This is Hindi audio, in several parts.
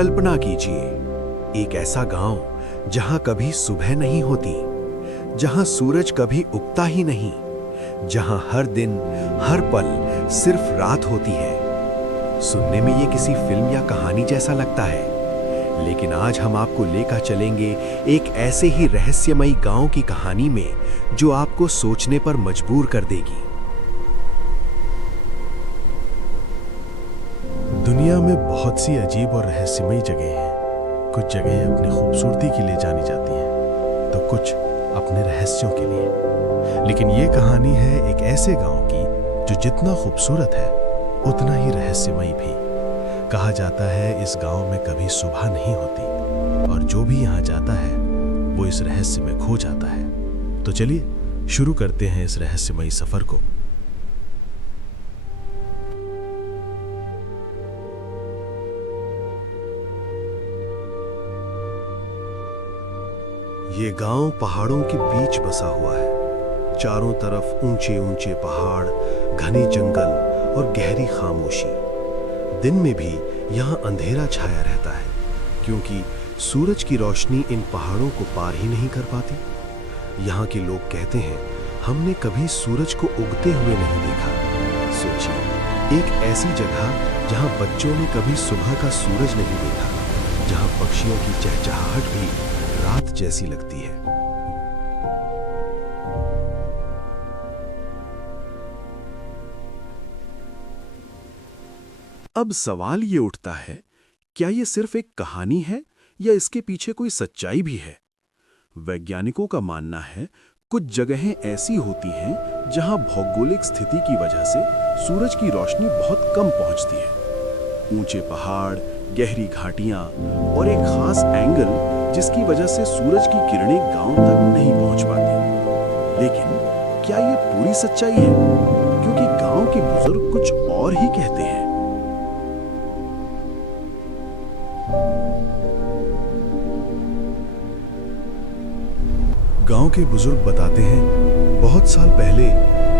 कल्पना कीजिए, एक ऐसा गांव जहां कभी सुबह नहीं होती, जहां सूरज कभी उगता ही नहीं, जहां हर दिन हर पल सिर्फ रात होती है। सुनने में ये किसी फिल्म या कहानी जैसा लगता है, लेकिन आज हम आपको लेकर चलेंगे एक ऐसे ही रहस्यमयी गांव की कहानी में जो आपको सोचने पर मजबूर कर देगी। दुनिया में बहुत सी अजीब और रहस्यमयी जगह हैं। कुछ जगहें अपनी खूबसूरती के लिए जानी जाती हैं, तो कुछ अपने रहस्यों के लिए। लेकिन ये कहानी है एक ऐसे गांव की जो जितना खूबसूरत है उतना ही रहस्यमयी भी। कहा जाता है इस गांव में कभी सुबह नहीं होती, और जो भी यहाँ जाता है वो इस रहस्य में खो जाता है। तो चलिए शुरू करते हैं इस रहस्यमयी सफर को। ये गांव पहाड़ों के बीच बसा हुआ है। चारों तरफ ऊंचे ऊंचे पहाड़, घने जंगल और गहरी खामोशी। दिन में भी यहाँ अंधेरा छाया रहता है, क्योंकि सूरज की रोशनी इन पहाड़ों को पार ही नहीं कर पाती। यहाँ के लोग कहते हैं, हमने कभी सूरज को उगते हुए नहीं देखा। सोचिए, एक ऐसी जगह जहाँ बच्चों ने कभी सुबह का सूरज नहीं देखा, जहाँ पक्षियों की चहचहाहट भी रात जैसी लगती है। अब सवाल ये उठता है, क्या ये सिर्फ एक कहानी है या इसके पीछे कोई सच्चाई भी है? वैज्ञानिकों का मानना है, कुछ जगहें ऐसी होती हैं जहां भौगोलिक स्थिति की वजह से सूरज की रोशनी बहुत कम पहुंचती है। ऊंचे पहाड़, गहरी घाटियां और एक खास एंगल जिसकी वजह से सूरज की किरणें गांव तक नहीं पहुंच पाती। लेकिन क्या ये पूरी सच्चाई है? क्योंकि गांव के बुजुर्ग कुछ और ही कहते हैं। गांव के बुजुर्ग बताते हैं, बहुत साल पहले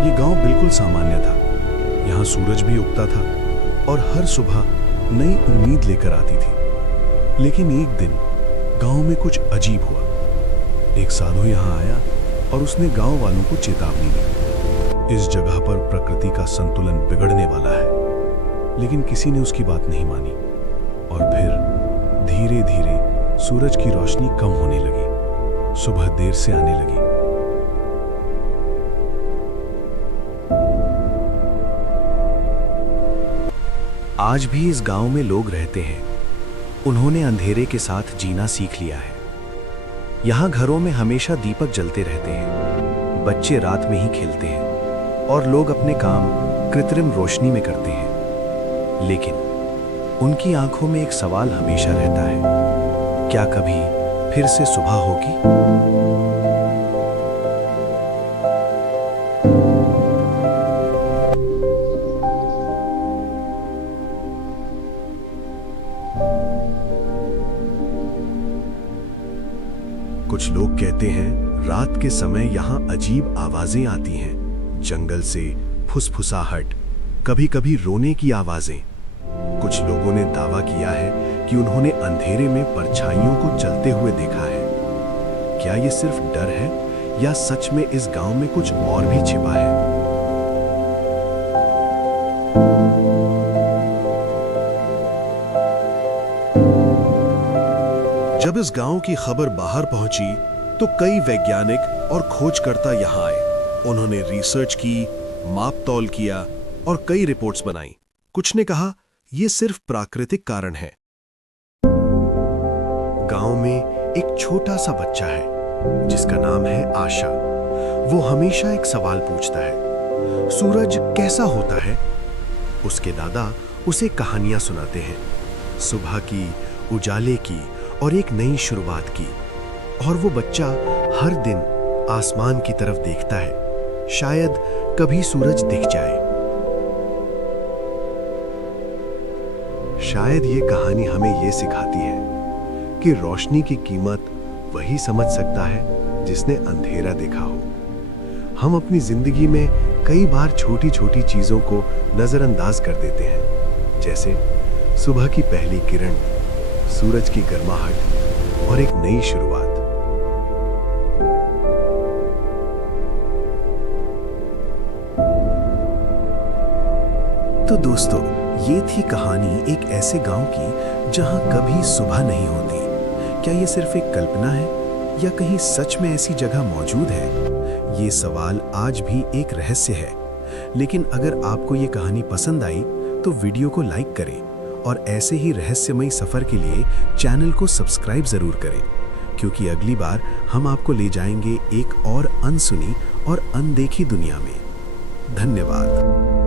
ये गांव बिल्कुल सामान्य था। यहाँ सूरज भी उगता था और हर सुबह नई उम्मीद लेकर आती थी। लेकिन एक दिन गांव में कुछ अजीब हुआ। एक साधु यहाँ आया और उसने गांव वालों को चेतावनी दी, इस जगह पर प्रकृति का संतुलन बिगड़ने वाला है। लेकिन किसी ने उसकी बात नहीं मानी, और फिर धीरे धीरे सूरज की रोशनी कम होने लगी, सुबह देर से आने लगी। आज भी इस गांव में लोग रहते हैं। उन्होंने अंधेरे के साथ जीना सीख लिया है। यहाँ घरों में हमेशा दीपक जलते रहते हैं, बच्चे रात में ही खेलते हैं और लोग अपने काम कृत्रिम रोशनी में करते हैं। लेकिन उनकी आंखों में एक सवाल हमेशा रहता है, क्या कभी फिर से सुबह होगी? कुछ लोग कहते हैं, रात के समय यहाँ अजीब आवाजें आती हैं, जंगल से फुसफुसाहट, कभी-कभी रोने की आवाजें। कुछ लोगों ने दावा किया है कि उन्होंने अंधेरे में परछाइयों को चलते हुए देखा है। क्या ये सिर्फ डर है या सच में इस गांव में कुछ और भी छिपा है? जब इस गांव की खबर बाहर पहुंची तो कई वैज्ञानिक और खोजकर्ता यहां आए। उन्होंने रिसर्च की, माप-तौल किया और कई रिपोर्ट्स बनाई। कुछ ने कहा, यह सिर्फ प्राकृतिक कारण है। गांव में एक छोटा सा बच्चा है जिसका नाम है आशा। वो हमेशा एक सवाल पूछता है, सूरज कैसा होता है? उसके दादा उसे कहानियां सुनाते हैं, सुबह की, उजाले की और एक नई शुरुआत की। और वो बच्चा हर दिन आसमान की तरफ देखता है, शायद कभी सूरज दिख जाए। शायद ये कहानी हमें ये सिखाती है कि रोशनी की कीमत वही समझ सकता है जिसने अंधेरा देखा हो। हम अपनी जिंदगी में कई बार छोटी छोटी चीजों को नजरअंदाज कर देते हैं, जैसे सुबह की पहली किरण, सूरज की गर्माहट और एक नई शुरुआत। तो दोस्तों, ये थी कहानी एक ऐसे गांव की जहां कभी सुबह नहीं होती। क्या ये सिर्फ एक कल्पना है या कहीं सच में ऐसी जगह मौजूद है? ये सवाल आज भी एक रहस्य है। लेकिन अगर आपको ये कहानी पसंद आई तो वीडियो को लाइक करें और ऐसे ही रहस्यमयी सफर के लिए चैनल को सब्सक्राइब जरूर करें, क्योंकि अगली बार हम आपको ले जाएंगे एक और अनसुनी और अनदेखी दुनिया में। धन्यवाद।